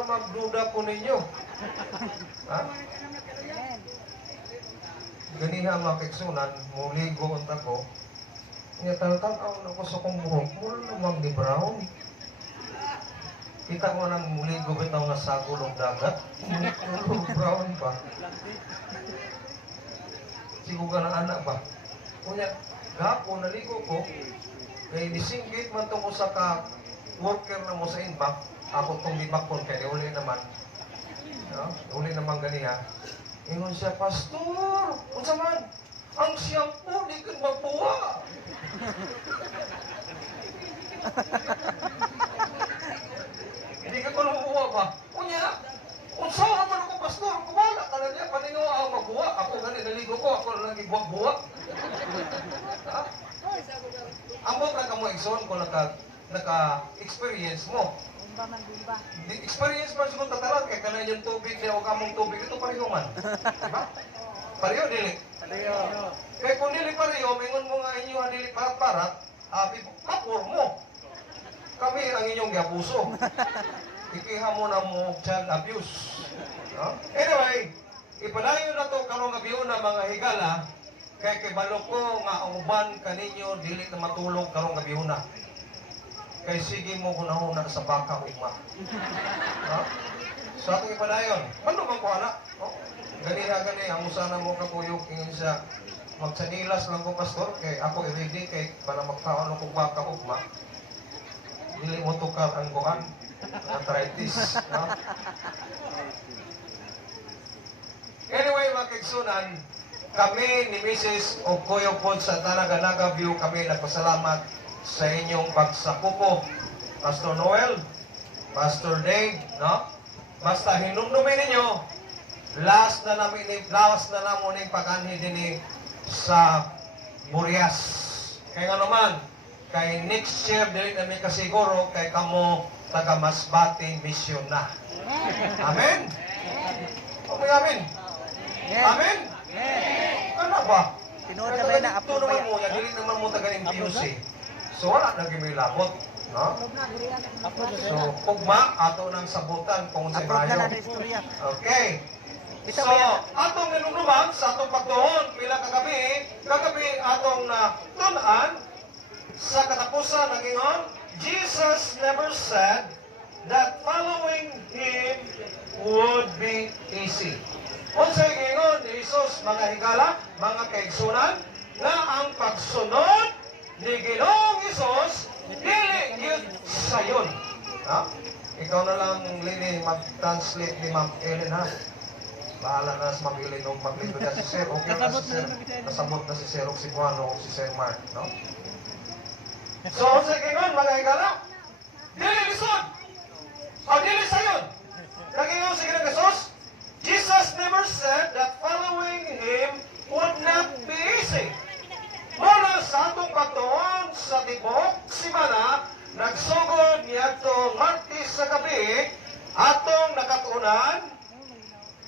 para magduda po ninyo. Ha? Ganiha mga kaigsunan, muligo ang tako. Nga talatanaw na ko sa kong buhok, mula namang ni Brown. Kita ko nang muligo bitaw nga sagol ng dagat. Brown pa. Sigo ka ng anak ba? Kunya, gapo, naligo ko. Kaya nisinggit man itong usa ka worker na mo sa inback. Ako itong libakon, kaya uli naman. No? Uli naman ganiha. Ingon siya, Pastor, unsa man, ang shampoo di kan mabuwa. Hindi ka ko mabuwa ba? Kunya, unsa man ako, Pastor, kumala ka na niya, paninawa ako mabuwa. Ako gani, naligo ko, ako lang ibuwa-buwa. Ha? Ambot na ka mo, Exxon, kung naka-experience mo. Experience man siguro tatalan kaya kanan yung tubig niya o kamong tubig ito pareho man. Diba? Pareho dili. Kaya kung dili pareho, mingon mo nga inyo dili parat-parat, papor mo. Kami ang inyong gapuso. Ikiha mo na mo child abuse. No? Anyway, ipadayon na to karong gabiyon na mga higala, kaya kibalo ko nga ang uban kaninyo dili na matulog karong gabiyon na. Kay sige mo hunahuna sa baka ugma. Ha? Sa atong ipadayon, ano man ko anak? Oh, ganiha gani ang usana mo kakuyog ingin siya magsanilas lang ko pastor kay ako i-ready kay para magkaon ko baka ugma. Dili mo tukar ang kuan, arthritis, no? Anyway, mga kaigsunan, kami ni Mrs. o Kuya Pod sa Tanaganaga View, kami nagpasalamat sa inyong pagsapupo. Pastor Noel, Pastor Dave, no? Basta hinumdumin ninyo, last na namin yung pag-anhi din sa Burias. Kaya nga naman, kay next year, dili namin kasiguro, kay kamo taga Masbate Mission na. Amen? Okay, amen? Amen? Ano ba? Tinuod na ba na approve ba yan? Dili naman mo taga MPUC. So, wala na may labot. No? So, ugma, ato ng sabutan kung sa Approve na mayo. na istorya. Okay. So, atong niluluman sa atong pagtuhon, pila kagabi atong na tunan sa katapusan ng ingon, Jesus never said that following Him would be easy. Kung sa ingon ni Jesus, mga higala, mga kaigsunan, na ang pagsunod ni Ginoong Isus, dili yun sayon. Ha? Ikaw na lang, Lini, mag-translate ni Ma'am Ellen, ha? Bahala na sa Ma'am Ellen, o mag-lito na si Sir. Okay na si Sir. Kasabot na si Sir, o si Buano, o si Sir Mark, no? So, sa ingon, mga higala, dili lisod, o dili sayon. Nag-ingon sa Ginoong Isus, Jesus never said that following Him would not be easy. Mula sa atong pagtuon sa tibok, simana, nagsugod niya itong Martes sa gabi, atong nakatunan,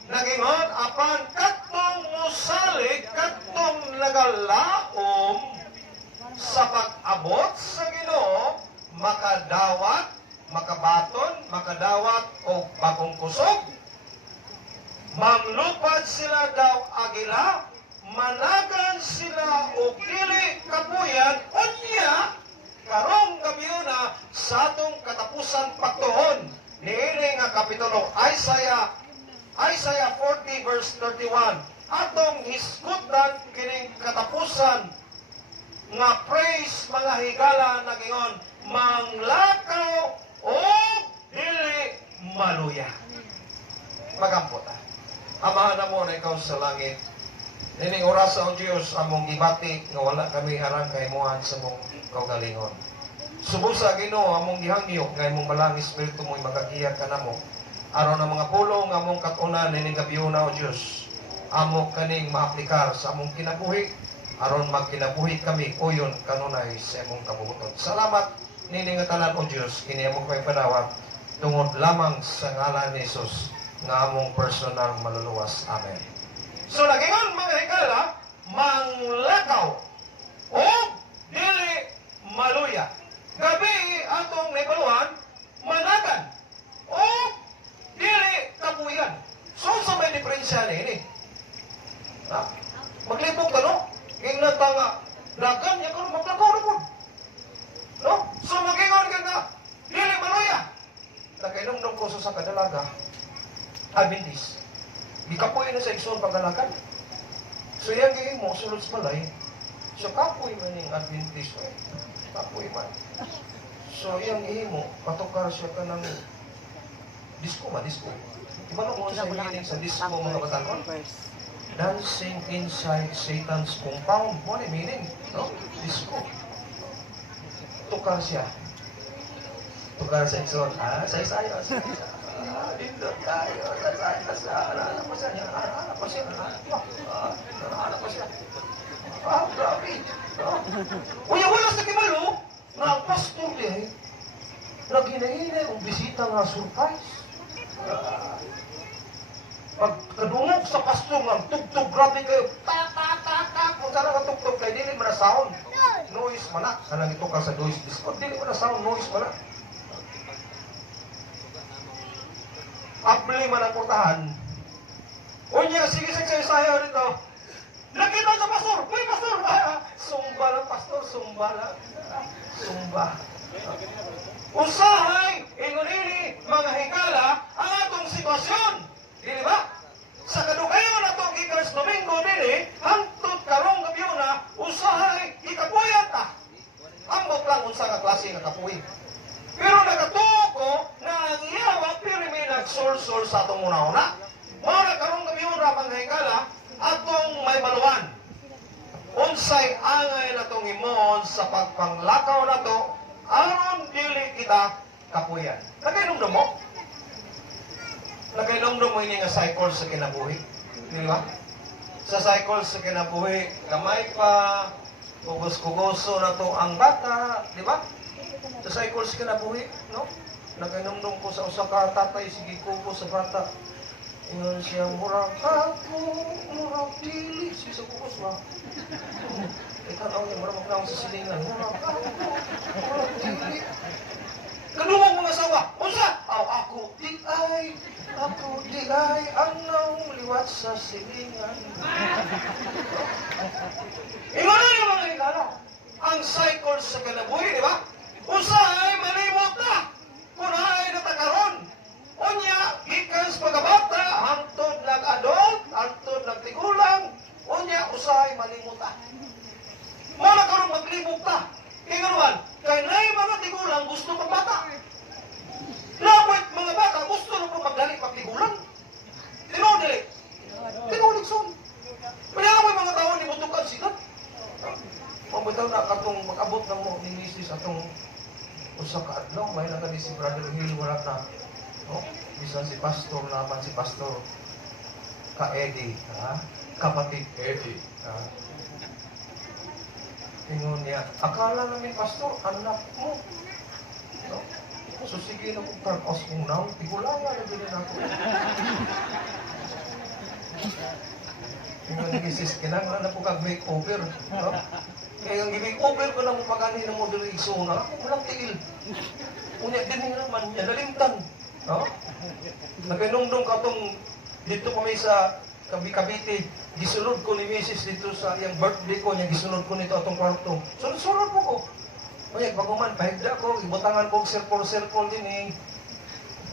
nagingon, apan katong musalig, katong nagalaom sa pag-abot sa Ginoo, makadawat, makabaton, makadawat o bagong kusog. Manglupad sila daw agila, managan sila o dili kapuyan, unya, karong gabiuna sa atong katapusan pagtuhon. Niini nga kapitulo, Isaiah 40 verse 31. Atong hisgutan kining katapusan nga praise mga higala nagingon, manglakaw o dili maluya. Magampota. Amahan na mo na ikaw sa langit. Nining oras sa Diyos among gibati nga wala kami harang kaimuhan sa mong kaugalingon. Subong sa Ginoo among gihangyo nga imong balang espiritu mo'y magagiyag kanamo. Aron ang mga pulong among katunan nining gabiuna o Diyos. Amo kaning maaplikar sa among kinabuhi aron magkinabuhi kami uyon kanunay sa imong kabubuton. Salamat nining nga tanan o Diyos kini among ko'y padawat tungod lamang sa ngalan ni Jesus nga among personal maluluwas. Amen. So, nagingon mga higala, manglakaw o dili maluya. Gabi atong naibaluhan, managan o siya ni. Ha? Maglibog ka, no? Ingnan ta nga, dagan niya ka maglakaw na po. No? So magingon ka nga, dili maluya. Nagkainom ko sa kadalaga, Adventist. Ikapoy na sa igsoon pagalakan. So yan gayon mo, sulod sa balay. So kapoy man yung Adventist. Kapoy man. So yan gayon mo, patukar siya ka ng disco. Iba na mo sa meaning sa disco mga batanon? Dancing inside Satan's compound. Mo ni meaning, no? Disco. Tukar siya. Tukar sa igsoon. Sayo. Dindot tayo. Anak pa siya. Grabe. Uya, wala sa kimalo na ang pastor niya naghinahinay kung bisita nga surprise. Pag kadungog sa pastor nga, tugtog, grabe kayo. Ta. Kung saan nga tugtog kayo, dili mo na sound. Noise man na. Kanang ito ka sa noise discord, dili mo na sound, noise man na. Abli man ang portahan. Unya, sige sayo dito. Nakita sa pastor. Uy, pastor! Sumba lang, pastor. Sumba. Usahay, ingunili, mga higala, ang atong sitwasyon. Di ba? Sa kadugayon na itong Ikalas Domingo dili, hantod karong gabi na, usahay, ikapuyan ta. Ambot lang unsa nga klase nga kapuy. Pero nakatuo ko na ang iyawa pirmi nagsul-sul sa atong una-una. Mara karong gabi na mga higala, atong may baluan. Unsay angay na itong imon sa pagpanglakaw na to, aron dili kita kapuyan. Nakainomdom mo? Nakainomdom mo ini nga cycle sa kinabuhi. Di ba? Sa cycle sa kinabuhi, kamay pa, kugos-kugoso na to ang bata. Di ba? Sa cycle sa kinabuhi, no? Nakainomdom ko sa usa ka tatay, sige kugo sa bata. Ingon siya, murag ako, murag dili. Sige sa kugos ba? Ikanaw niya, murag magkawang sa silingan. Murag ako, murag dili. Kadumang mga sawa, unsa? Ako di ay, anong liwat sa silingan. Ingon na yung mga higala. Ang cycle sa kanabuhi, di ba? Unsa ay malimot na. Kung ay natakaron. Unya, gikan sa pagkabata, hantod nag-adult, hantod nagtigulang, unya, usahay malimuta. Muna karong maglibog ta. Inganuan, kay na'y mga tigulang gusto magbata. Lawit mga bata, gusto na po magdali magtigulang. Tinodili. Tinulig son. Kaya mo mga tao ni Butukan sila. Mabitaw na katong mag-abot ng mo ni Mrs. atong usa ka adlaw, may nagani si Brother Hill, wala na. No? Bisan si pastor naman, si pastor ka-Eddie, kapatid Eddie. Tingnan niya, akala namin pastor, anak mo. No? So sige na kong tarkos kong naw, tigulangan na din ako. Tingnan ni Mrs. kinanglan na po kag-makeover. No? Kaya ang i-makeover ko na mo pagani ng model iksona, ako walang tigil. Unya din naman niya, nalimtan. No? Nagkanungdong ka itong dito kami sa Cavite, gisunod ko ni Mrs. dito sa yung birthday ko niya, gisunod ko nito atong kwarto. Sunod po ko. Kaya baguman, pahigda ko, ibutangan ko circle din eh.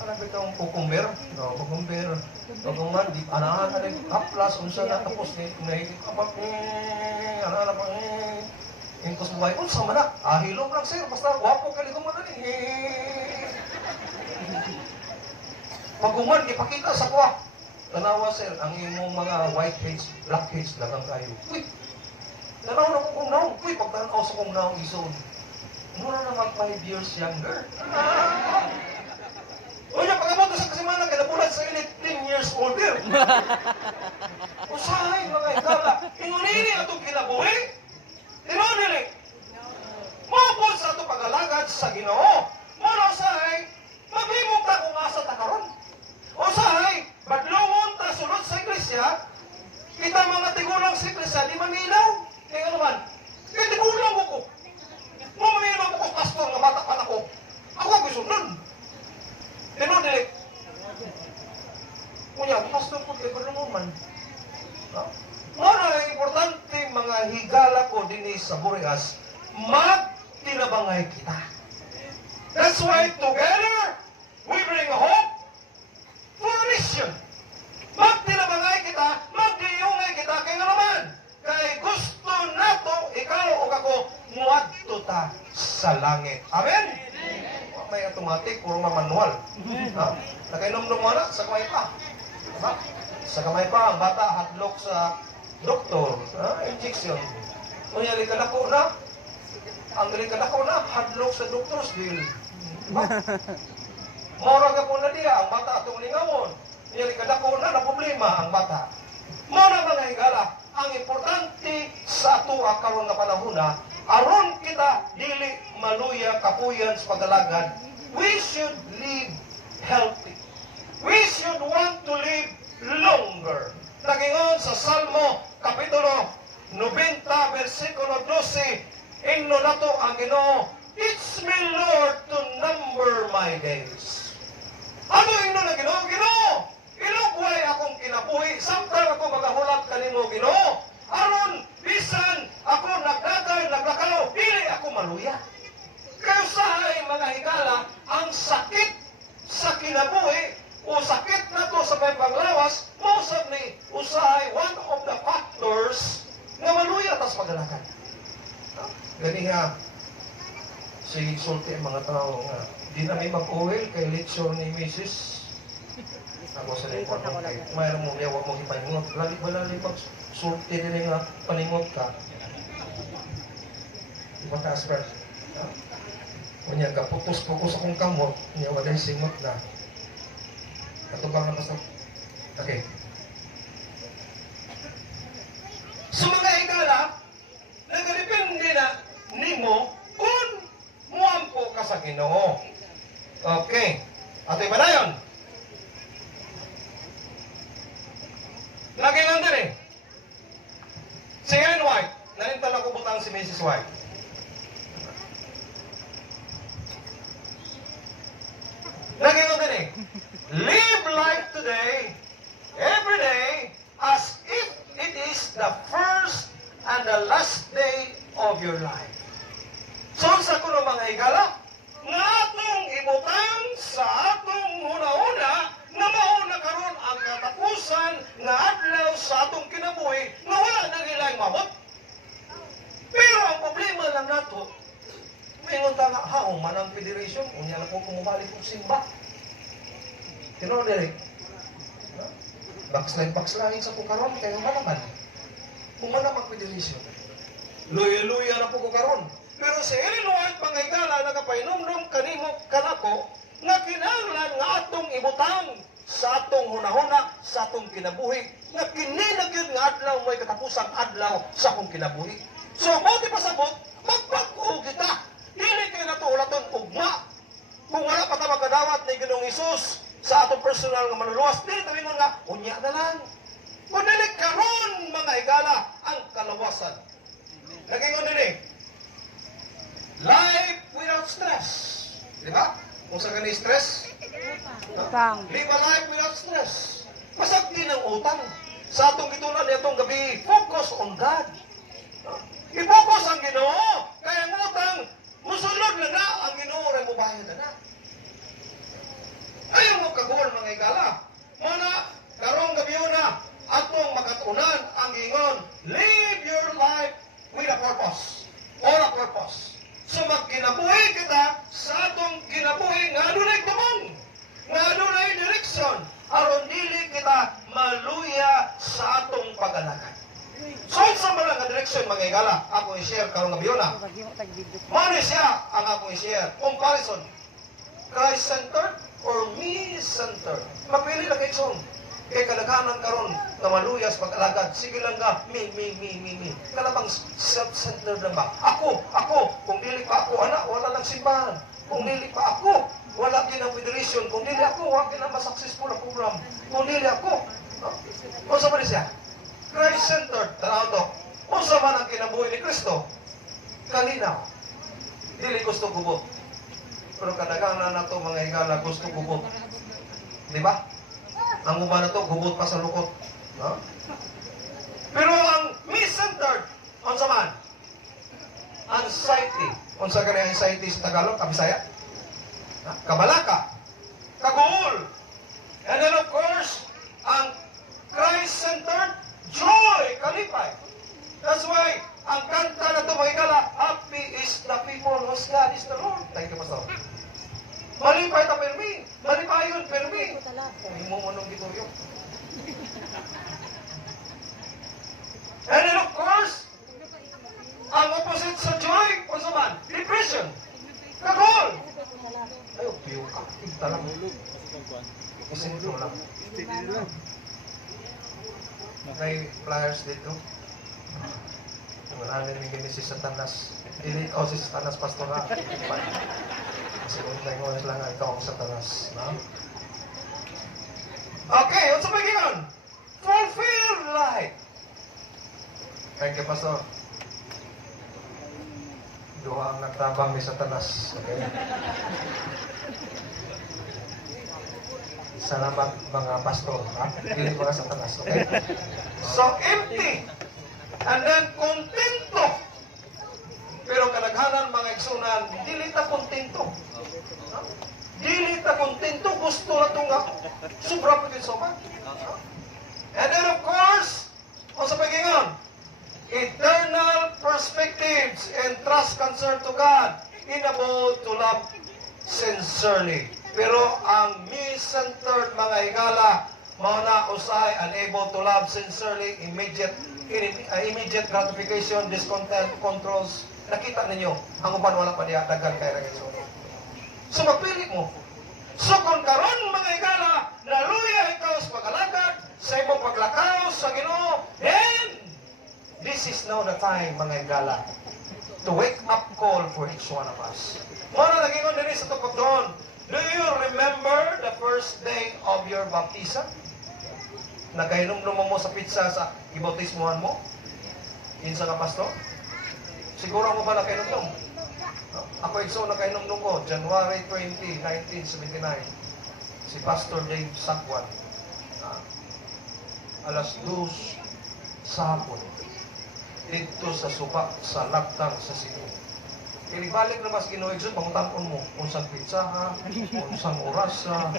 Ano ba itong kukumber? No, kukumber. Baguman, di anahan na rin, haplas, unsa na, tapos nahigit ka pa, anahan pa, yung kusbay, unsa man na, hilom lang sir, basta wapo ka nito mo na rin, Paguman, ipakita sa kuha. Tanawa sir, ang imong mga whiteheads, blackheads, lagang kayo. Uy! Tanaw na ko kung naong. Uy, pagtanaw sa kong naong isod. Mura naman 5 years younger. Uy, pag-abot sa kasimana, kinabulan sa init 10 years older. Usahay, mga ikala. Ingunini atong kinabuhi. Tinunili. Mabot sa itong pag-alagad sa Ginoo. Muna usahay, magbibog ta kung asa ta karon. Usahay, badlungon ta sulod sa iglesia, kita mga tigulang sa iglesia, di manilaw. Kaya nga naman, kaya tigulang ko. Mamamilaw ko pastor nga bata pa ako. Ako gusto nun. Tinudili. Kunya, siya, pastor ko kay Barnuman. Muna ang importante mga higala ko din sa Burias, magtinabangay kita. That's why together, we bring hope for a mission. Magtinabangay kita, magdiyungay kita, kaya nga naman, kay gusto nato, ikaw o ako, muadto ta sa langit. Amen? May automatic, puro manual. Nakainom-nom mo na, sa kamay pa. Diba? Sa kamay pa, ang bata, hadlock sa doktor, injection. Kunya, likadako na, ang likadako na, hadlock sa doktor's bill. Diba? Mora ka po na diya, ang bata atong lingawon. Kunya, likadako na, na problema ang bata. Mora mga higala, ang importante sa ato karon nga panahon na, aron kita dili maluya kapuyan sa pagalagad, we should live healthy. We should want to live longer. Nagingon sa Salmo kapitulo 90 versikulo 12, ingno nato ang Ginoo, teach me Lord to number my days. Ano ingno na Ginoo? Ginoo, ilugway akong kinabuhi, samtang ako magahulat kanimo Ginoo. Aron bisan ako nagdagay, naglakaw, dili ako maluya. Kaya usahay mga higala, ang sakit sa kinabuhi o sakit na to sa may panglawas, mausap ni usahay one of the factors na maluya tas pagalakan. Gani nga, sige sulti ang mga tao nga, di na may mag-oil kay lechon ni Mrs. Ako sa lipon mo kay, mayroon mo niya, huwag mong ipaningot. Lali mag-sulti din nga paningot ka. Di ba ka-asper? Kunya, kaputos-putos akong kamot, niya waday singot na. Katubang na basta. Okay. So mga higala, nagdepende na nimo kung muampo ka sa Ginoo. Okay. Ate ba na yun? Lagi lang din eh. Si Ellen White, nalintan ako butang si Mrs. White. Lagi lang din eh. Live life today, every day, as if it is the first and the last day of your life. So sa kuno mga higala, nga atong ibutang sa atong una-una na mauna karon ang katapusan nga adlaw sa atong kinabuhi nga wala na nilang mabot. Pero ang problema lang nato, mayroon ta nga haong man ang federation, unya na po kumubalik kong simba. Kino diri? Backslide sa kukaron kaya malaman. Kung man ang federation. Luya-luya na po kukaron. Pero si Ellen White mga higala nagapainomdom kanimo kanako nga kinahanglan nga atong ibutang sa atong hunahuna sa atong kinabuhi nga kini na gyud nga adlaw may katapusang adlaw sa akong kinabuhi. So mo di pasabot magpag-o kita. Dili kay nato ulaton ugma. Kung wala pa ta magkadawat ni Ginoong Hesus sa atong personal nga manuluwas, dili ta mingon nga unya na lang. Kung dili karon mga higala ang kalawasan. Nagingon dili. Life without stress. Di ba? Kung sa ganit stress, Utang. live a life without stress. Masakti ng utang. Sa atong gitunan nitong gabi, focus on God. I-focus ang Ginoo. Kaya ang utang, musulod na na ang Ginoo rin mo bayad na. Ayaw mo kaguol mga higala. Mana, karong gabi na, atong makatunan ang ingon, live your life with a purpose. Or a purpose. So magkinabuhi kita sa atong kinabuhi nga adunay tumong, nga adunay direksyon, aron dili kita maluya sa atong pagalakan. So sa mga nga direksyon mga higala, ako i-share karong gabi na. Mano siya ang akong i-share. Comparison. Christ-centered or me-centered. Mapili lang kayo kay kadaghanan karon na maluyas pag-alagad. Sige lang ka, me. Kalabang self-centered lang ba? Ako. Kung dili pa ako, anak, wala lang simbahan. Kung dili pa ako, wala din ang federation. Kung dili ako, wala din ang masuccessful na program. Kung dili ako, kung sa siya? Christ-centered, tanaw to. Kung sa man ang kinabuhi ni Kristo, kalinaw. Dili gusto gubot. Pero kadaghanan na to mga higala gusto gubot. Di ba? Ang uban na to, gubot pa sa lukot. No? Pero ang me-centered, unsa man? Anxiety. Unsa ka na anxiety sa Tagalog, Kabisaya? Kabalaka. Kaguol. And then of course, ang Christ-centered, joy, kalipay. That's why, ang kanta na ito, mga ikala, happy is the people whose God is the Lord. Thank you, Pastor. Malipay ta permi. Malipayon permi. Hindi mo manong dito yun. And then of course, ang opposite sa joy, kung man, depression. Kagol. Ayaw, piyo ka. Tigta lang. Kasi ito lang. May flyers dito. Wala na yung si Satanas. Hindi si Satanas, Pastor ha. Kasi kung tayo lang ikaw ang Satanas. No? Okay, what's the beginning? Fulfill life. Thank you, Pastor. Duha ang nagtabang ni Satanas. Okay? Salamat mga pastor. Ha? Hindi mga Satanas. Okay? So, empty. And then, kontento. Pero kalaghanan mga igsunan, dili ta kontento. Ha? Dili ta kontento. Gusto na ito nga. Sobra pa din soba. And then, of course, o sa pagingon, eternal perspectives and trust concern to God, inable to love sincerely. Pero ang me-centered mga higala, mauna usay unable to love sincerely, immediate gratification, discontent, controls. Nakita ninyo, ang uban wala pa diya, daghan kay ra so. So magpili mo. So kung karon mga higala, naluya ikaw sa pagalagad, sa imong paglakaw sa Ginoo, then this is now the time, mga higala, to wake up call for each one of us. Muna nagingon din sa tukod doon. Do you remember the first day of your baptism? Nagkainom-nom mo sa pizza sa ibautismuhan mo? Insa ka, Pastor? Siguro mo ba nakainom-nom? Ako ikso nakainom-nom ko, January 20, 1979. Si Pastor Dave Sakwan. Alas 2 sa hapon. Dito sa suba, sa lagtang sa Cebu. Pinibalik na mas ginuwigso, pangutan mo, unsang pizza ha, unsang oras ha.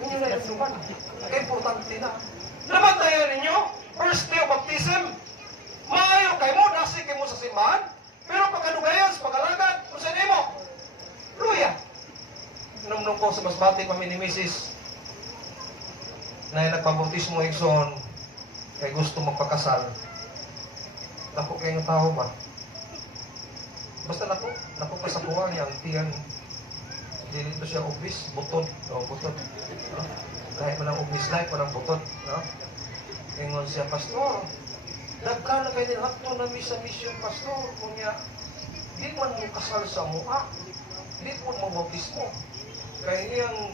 Hindi na yung suman. Importante na. Nabantayan ninyo, first day of baptism, maayo kayo mo, nasi kayo mo sa simbahan, pero pagkanugayan sa pag-alagad, kung saan mo, luya. Nung ko sa masbati kami ni Mrs. na nagpabautismo igsoon, kay gusto magpakasal. Naku kayong tao ba? Basta naku pa sa buwan niya, ang tiyan. Hindi dito siya obis, butod. O, butod. No? Dahil man ang obis life, man ang butod. No? Ingon siya, Pastor, dagka na kayo din hakto na sa mission, Pastor. Kunya, di man mo kasal sa mua. Di mo mabautismo. Kaya iyang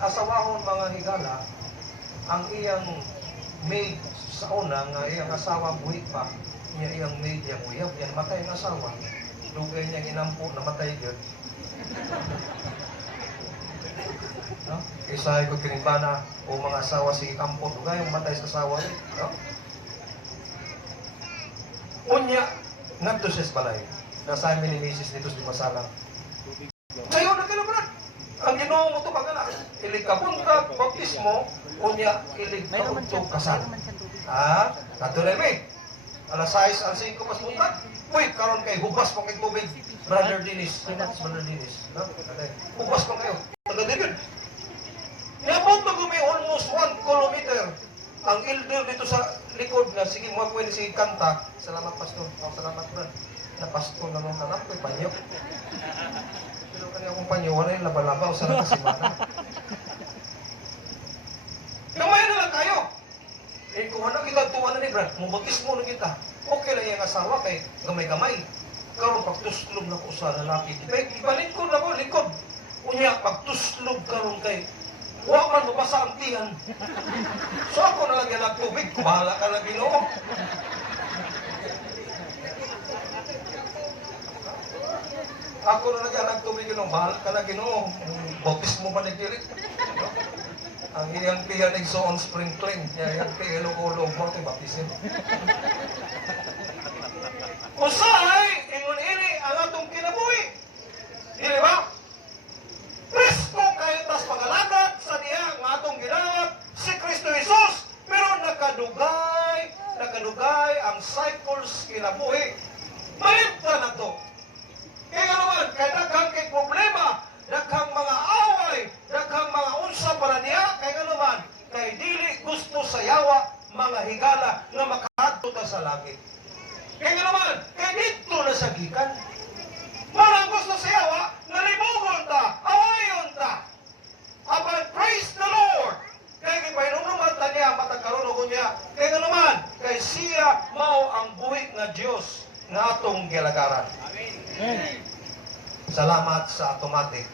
asawahon mga higala, ang iyang maid sa una nga iyang asawa buhi pa, niya iyang maid yang uyab, yan matay ang asawa. Dugay niya ginampo na matay yun. No? Isa ko kinibana o mga asawa si kampo, dugay yung matay sa asawa rin. No? Unya, nagto siya sa balay. Nasa amin ni Mrs. dito sa Masalang. Sayo na kailangan. Ang Ginoo mo to pagana. Ilig ka punta, baptismo, unya ilig ka punta kasal. Ha? Katulad mi. Alas 6, alas 5 pas punta. Uy, karon kay hubas pa kay tubig. Brother Dennis. Brother Dennis. No? Hubas pa kayo. Taga-digid. Niabot na gumi almost 1 kilometer. Ang elder dito sa likod na, sige mo pwede sige kanta. Salamat, Pastor. Oh, salamat, Brad. Na Pastor naman anak ko, panyo. Pero kanya akong panyo, wala yung laba-laba o sana kasimana. Gamay na lang kayo. Eh, kung ano kita tuwa na ni Brad, mubutis mo na kita. Okay lang yung asawa kay gamay-gamay. Karon pagtuslog na ko sa lalaki. Ibalik ko na ko, likod. Unya, pagtuslog karon kay huwag man mabasa ang tiyan. So ako na lang yan ang tubig, kumahala ka na Ginoo. Ako na nag-anak tubig Ginoo, mahal ka na Ginoo. Bautismo man nagdilit. Ang iyang piya nagsoon sprinkling, iyang piya ilog-ulog mo ito baptisin. Usahay, ingon ini ang atong kinabuhi. Dili ba? Presko kayo tas pangalagat sa diya ang atong ginawat si Kristo Jesus. Pero nakadugay ang cycles kinabuhi. Malimta na to. Kaya naman, kaya daghang kay problema, daghang mga away, daghang mga unsa para niya, kaya naman, kay dili gusto sa yawa, mga higala na makaadto ta sa langit. Kaya naman, kay dito na sa gikan. Marang gusto sa yawa, nalimugon ta, awayon ta. Apan, praise the Lord! Kaya kipainunuman ta niya, matagkaroon niya. Kaya naman, kay siya mao ang buhi nga Diyos nga atong gilagaran. Amen. Salamat sa automatic.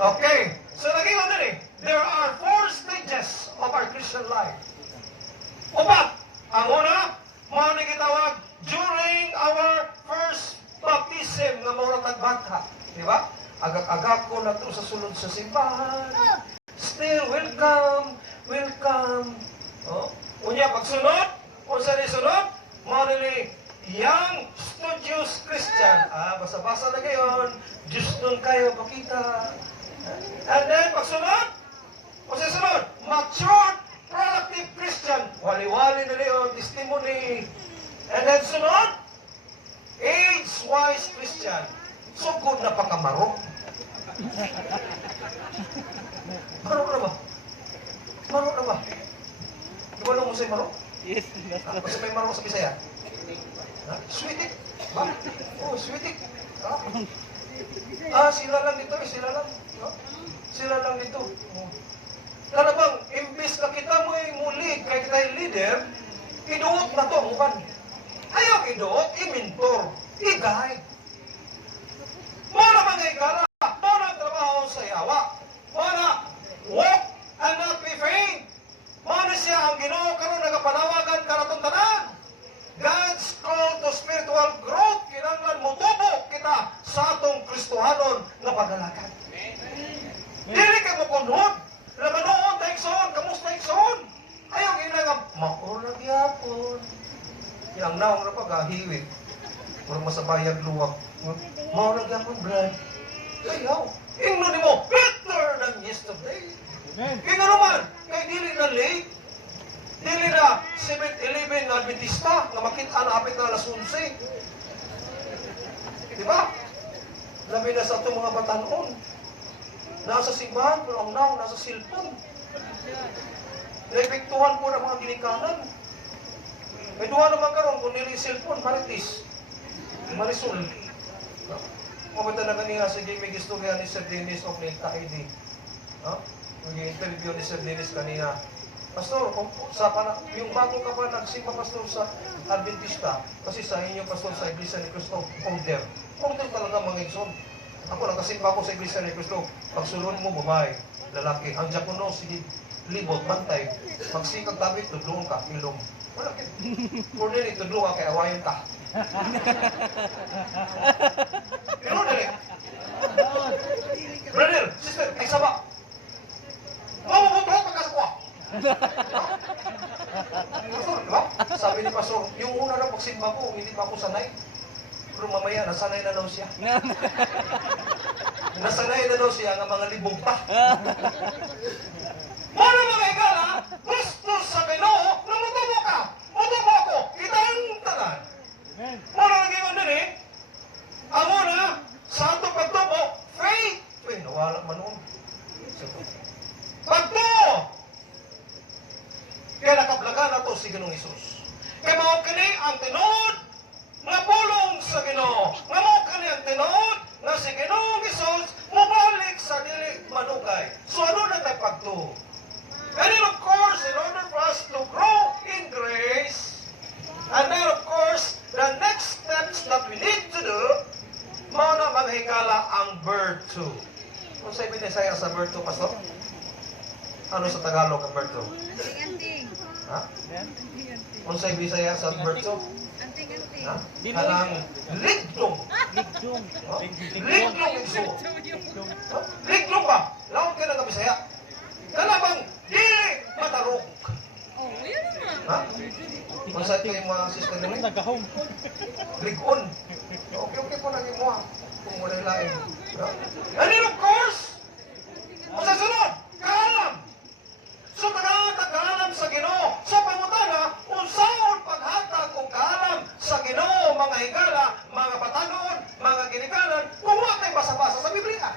Okay, so naging din there are 4 stages of our Christian life. Upat, ang una, mao ni gitawag during our first baptism nga mao tagbata, di ba? Agak-agak ko na sa sulod sa simbahan. Still welcome, welcome. Oh, unya pagsunod, unsa ni sunod? Mao ni young studious Christian. Basa-basa na gayon. Diyos doon kayo pakita. And then, pagsunod, o sa sunod, matured, productive Christian. Wali-wali na gayon, testimony. And then, sunod, age-wise Christian. So good na pagkamaro. Maro na ba? Maro na ba? Di ba lang mo sa'yo maro? Yes. Kasi may maro sa Bisaya. Sweetik. Ba? Oh, sweetik. Sila lang dito eh. Sila lang. Sila lang dito. Kada bang, imbis na kita mo lead, kaya kita yung leader, iduot na to, mukan. Ayaw iduot, i-mentor, i-guide. Muna mga igara, muna trabaho sa yawa. Muna, walk and not be faint. Muna siya ang Ginoo karon nagapanawagan karatong tanan. God's call to spiritual growth, kinanglan mutubo kita sa atong Kristohanon na pagdalakan. Dili kay mo kunhod, labanoon ta igsoon, kamusta igsoon? Ayaw ginagam, maurag yapon. Yang naong na paghahiwit, murag masabayag luwak. Maurag yapon, brad. Ayaw, ingno ni mo, better than yesterday. Kaya naman, kay dili na late, dili na 7-11 na Adventista na makita na apit na alas 11. Diba? Labi na sa itong mga batanon. Nasa simbahan, pero ang naong nasa cellphone. Naepektuhan po ng mga ginikanan. May duha naman karon kung nili cellphone, maritis. Marisol. Kumita na kanina si Jimmy Gistorya ni Sir Dennis of Nilta ID. Nag-interview ni Sir Dennis kanina. Pastor, yung bago ka pa nagsimba, Pastor, sa Adventista, kasi sa inyo, Pastor, sa Iglesia ni Cristo, order. Order talaga mga igsoon. Ako, nagkasimba ko sa Iglesia ni Cristo. Pagsulon mo, babae, lalaki. Ang Japono, sige, libot, bantay. Magsikag tabi, tudlong ka, ilong. Wala ka. Order, tudlong ka, kaya awayon ka. Pero, dali. Brother, sister, ay saba. Mamubuto, pagkasakwa. Pastor, diba? Sabi ni Pastor, yung una na pagsimba ko, hindi pa ako sanay. Pero mamaya, nasanay na daw siya. Nasanay na daw siya ng mga libog pa. Mano mga igala, gusto sa Ginoo na mutubo ka. Mutubo ako, kitang tanan. Mano naging ano eh? Ang una, sa ato pagtubo, faith. Uy, nawala man noon. Pagtubo! Kaya nakablaga na to si Ginoong Isus. Kaya mao kini ang tinuod nga pulong sa Ginoo. Nga mao kini ang tinuod nga si Ginoong Isus mubalik sa dili manugay. So ano na tayo pagtuo? And then of course, in order for us to grow in grace, and then of course, the next steps that we need to do, mao na maghigala ang virtue. Kung sa Bisaya sa virtue, Pastor? Ano sa Tagalog ang virtue? Ha? Kung sa Bisaya sa virtue? Ha? Kanang ligdong. Ligdong. Ha? Ligdong igsoon. Ha? Ligdong ba? Laon ka na Bisaya. Kalabang dili matarok. Ha? Kung sa ito yung mga sister nila? Nagahom. Ligon. Okay po naging mo kung wala lain. No? And then of course, kung sa sunod, kaalam. So tagalam sa Ginoo. Sa pangutana, unsaon paghatag o kaalam sa Ginoo, mga higala, mga patanon, mga ginikanan, kung wala tayo basa-basa sa Biblia.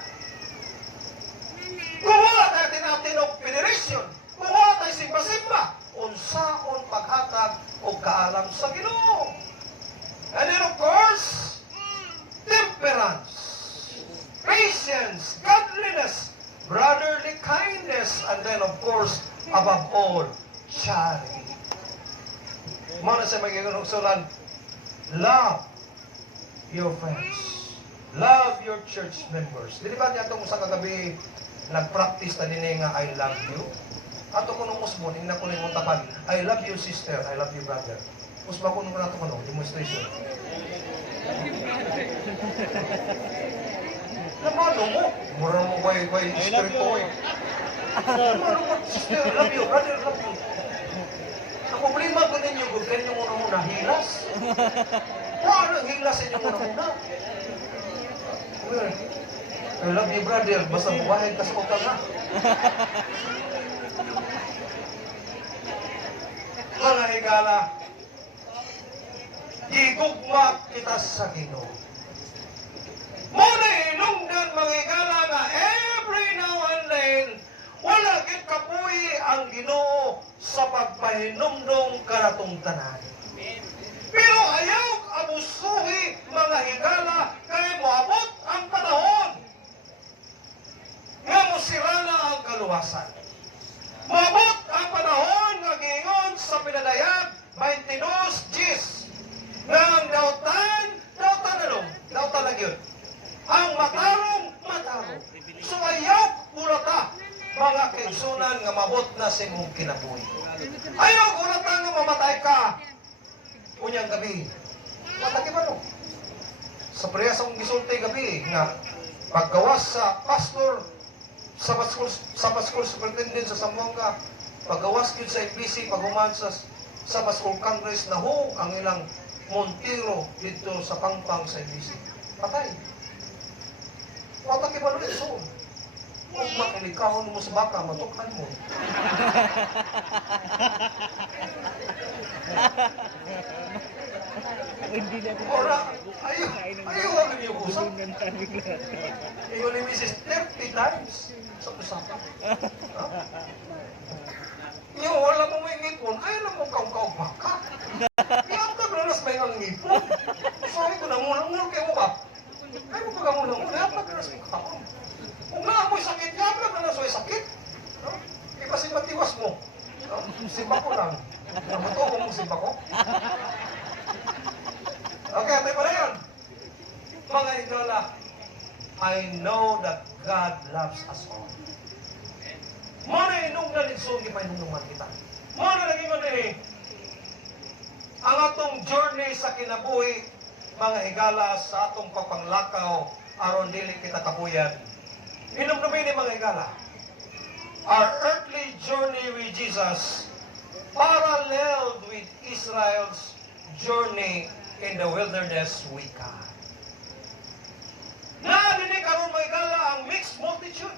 Kung wala tayo tinatin o federation, kung wala tayo simba-simba, unsaon paghatag o kaalam sa Ginoo. And then of course, temperance, patience, godliness, brotherly kindness, and then of course, above all, charity. Mana sa magiging sulan, love your friends. Love your church members. Di ba niya itong sa kagabi, nag-practice na nini nga I love you? Ato ko nung usbon, ina ko nung tapan, I love you sister, I love you brother. Usba ko nung nato ko nung demonstration. Namano mo? Mura mo by espiritu eh. Namano mo, sister, I love you, brother, I love you. Ang problema ko ninyo, gugyan nyo muna hilas. Paano hilas sa inyo muna? I love you, brother, basta buwahin ka sa utang ha. Mga higala, gigugma kita sa Ginoo. Muna hinungdan mga higala nga every now and then, wala kit kapuy ang Ginoo sa pagpahinumdong karatong tanan. Pero ayaw abusuhi mga higala kay moabot ang panahon nga musirala ang kaluwasan. Moabot ang panahon nga giingon sa pinadayag 22:10 nga ang dautan na yun. Ang matarong. So ayaw ulata mga kaigsunan nga mabot na sa imong kinabuhi. Ayaw ulata nga mamatay ka unyang gabi. Mataki ba no? Sa priyas akong gisulti gabi nga paggawas sa pastor sa Paskul Superintendent sa Zamboanga, paggawas yun sa IPC, paghuman sa Paskul Congress na ho ang ilang Montero dito sa Pangpang sa IPC. Patay. Mataki ba ulit so? Kung makinikahon mo sa baka, matukan mo. Ora, ayaw ang niyo usap. Iyo ni Mrs. 30 times sa usapan. Iyo, wala mo may ngipon, ayaw na mo kaw-kaw baka. Iyang tabranas may ang ngipon. Sorry ko na muna kayo ba? Ayaw mo pagkamulang-muna, ayaw tabranas may kakapon. Kung naamoy sakit, ayaw tabranas may sakit. Ipasimbatiwas mo. Simba ko lang. Nabuto mo simba ko. Okay, tayo pala yun. Mga idola, I know that God loves us all. Muna inong nalitsun, ipainunungan kita. Muna naging eh, ang atong journey sa kinabuhi, mga higala sa atong papanglakaw, aron dili kita kapuyan. Inumdumin ni mga higala. Our earthly journey with Jesus paralleled with Israel's journey in the wilderness wika. Nadinig karon mga higala ang mixed multitude.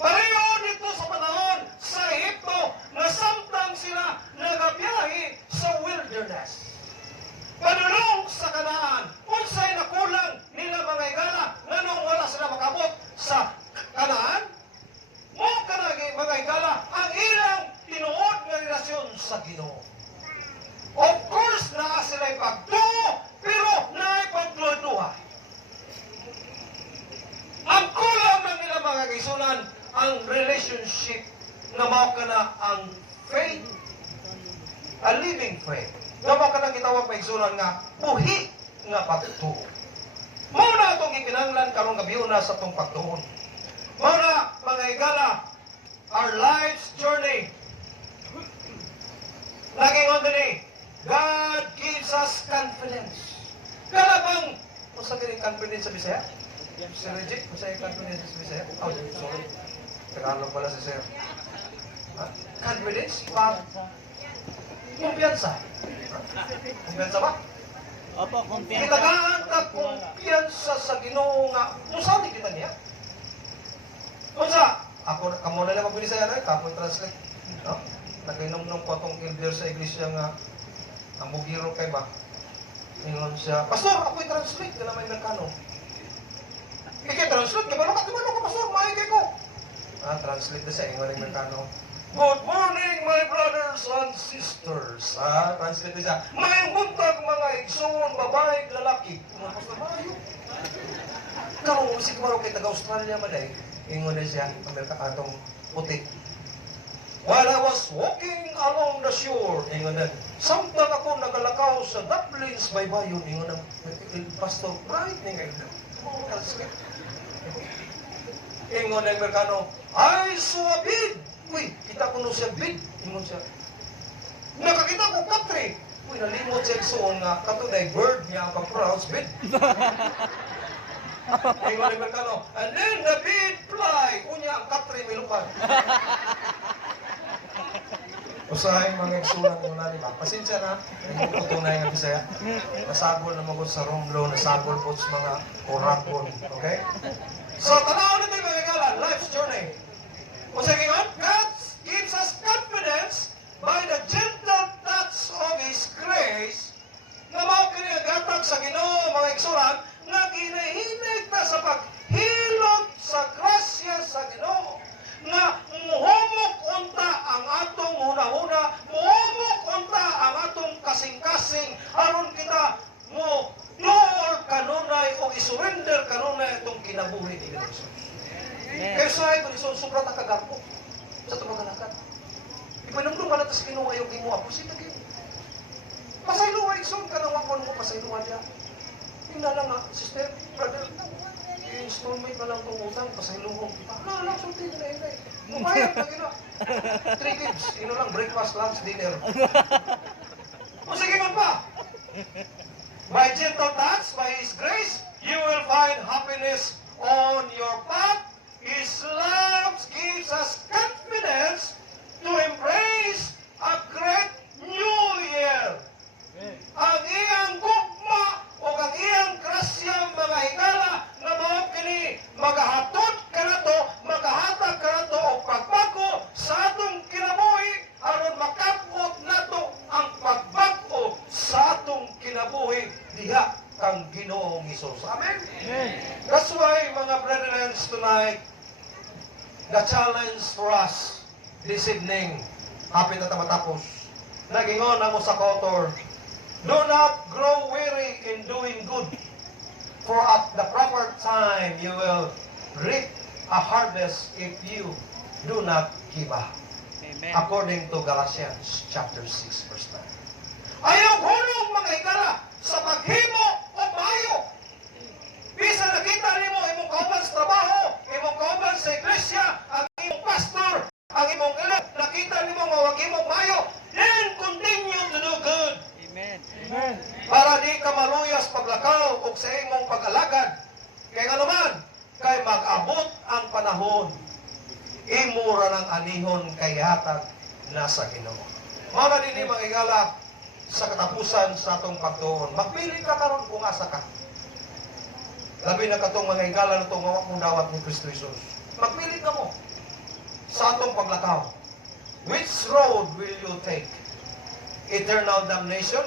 Pareho dito sa panahon sa Egypto na samtang sila nagabiyahe sa wilderness. Padulong sa Kanaan, unsay nakulang nila mga higala nganong wala sila makabot sa Kanaan? Mo kanagi mga higala ang ilang tinuod nga relasyon sa Ginoo. Of course, naa sila'y pagtuo, pero naa'y pagduha-duha. Ang kulang ng ilang mga kaisunan, ang relationship na mao kana ang faith, a living faith. Na mao kana gitawag maigsunan nga buhi nga pagtuo. Mao na atong gikinahanglan karong gabiuna sa atong pagtuon. Mao na mga higala, our life's journey. Naging on din God gives us confidence. Kalabang, kung sa kining confidence sa Bisaya? Sir Reggie, kung sa confidence sa Bisaya? Oh, sorry. Tagalog pala si Sir. Confidence? Kumpiyansa. Kumpiyansa ba? Opo, kumpiyansa. Kitagaan ka kumpiyansa sa Ginoo nga. Kung saan di kita niya? Kung sa? Ako, kamo na lang mabilis na yan, kapoy translate. No? Nag-inom-nom ko itong elder sa iglesia nga ang bugiro kay ba? Ingon siya, Pastor, ako'y translate ka naman Amerikano. Translate, gabalo ka, Pastor, maigay ko. Translate na siya, ingon ng Amerikano. Good morning, my brothers and sisters. Translate na siya. May buntag mga igsoon, babae, lalaki. Mga Pastor, mayo. Kamu, si kumaro kay taga-Australia man eh. Ingon na siya, Amerikanong puti. While I was walking along the shore, ingon na, samtang ako nagalakaw sa Dublin's baybayon, ingon na, Pastor, right, ingon na, ingon na Amerikano, I saw a bid. Uy, kita ko no siya bid. Ingon siya. Nakakita ko katri. Uy, nalimot siya igsoon nga, katunay bird niya ang ka-proud bid. Ingon na Amerikano, and then the bid fly. Unya ang katri may lupan. Usahay mga igsulan mo na, diba? Pasensya na, hindi ko tunay nga Bisaya. Nasagol na magod sa Romlo, nasagol po sa mga orakon. Okay? So, tanaw na tayo mga igalan, life's journey. Kung sa gingon, God gives us confidence by the gentle touch of His grace na mao kini gatag sa Ginoo mga igsulan nga ginahinay ta sa paghilot sa grasya sa Ginoo nga muhumok unta ang atong huna-huna, muhumok unta ang atong kasing-kasing aron kita mo duol kanunay o isurrender kanunay itong kinabuhi ni Jesus. Kaya sa ito, sobrang nakagarpo sa tumagalakan. Ipanumdum ka na tas kinuha yung imo ako. Sino kayo? Pasayluwa, ikson ka na wakon mo, pasayluwa niya. Yung na lang nga, sister, brother, i-installment na lang itong utang, pasayluwa. Lang, sulti na yun eh. Mumayag na gina. 3 gigs, ino lang, breakfast, lunch, dinner. O sige man pa. By gentle touch, by His grace, you will find happiness on your path. His love gives us confidence to embrace a great new year. Ang iyang gugma o ang iyang grasyang mga higala na mao kini magahatod ka na to, magahatag ka na to o pagbago sa atong kinabuhi aron makabot nato ang pagbago sa atong kinabuhi diha kang Ginoong Hesus. Amen? That's why, mga brethren, tonight, the challenge for us this evening, hapit na matapos, nagingon ang sa author, do not grow weary in doing good, for at the proper time you will reap a harvest if you do not give up. Amen. According to Galatians chapter 6, verse 9. Ayaw hulog mga higala sa paghimo o mayo. Bisa nakita nimo imong kauban sa trabaho, imong kauban sa iglesia, ang imong pastor, ang imong elect, nakita nimo nga wag imong mayo, then continue to do good. Amen. Amen. Para di ka maluyas paglakaw o sa imong pag-alagad. Kaya nga naman, kay mag-abot ang panahon, imura ng anihon kay hatag nasa Ginoo. Mga din mga higala, sa katapusan sa atong pagtuon, magpili ka karon kung asa ka. Labi na katong mga higala na itong mawak mong dawat ni Kristo Jesus. Magpili ka mo sa atong paglakaw. Which road will you take? Eternal damnation